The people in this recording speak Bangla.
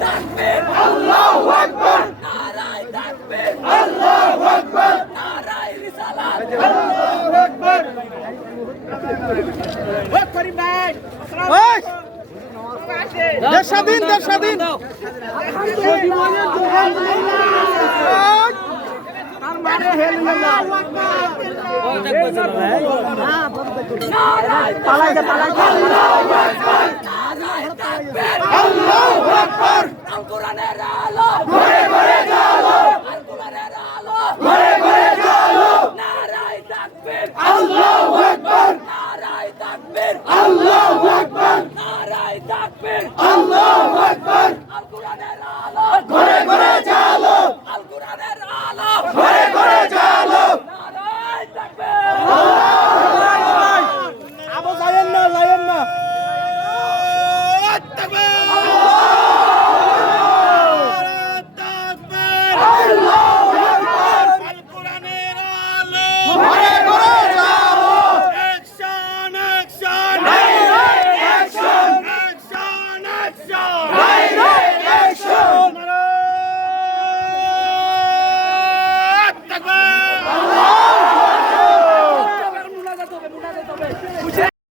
তাকবীর আল্লাহু আকবার নারায়ে তাকবীর আল্লাহু আকবার নারায়ে রিসালাত আল্লাহু আকবার ওই করিম ভাই ওই দেশ স্বাধীন তার মানে হেলবে না নারায়ে পালাইছে আল্লাহু আকবার নারায়ে তাকবীর আল্লাহু আকবার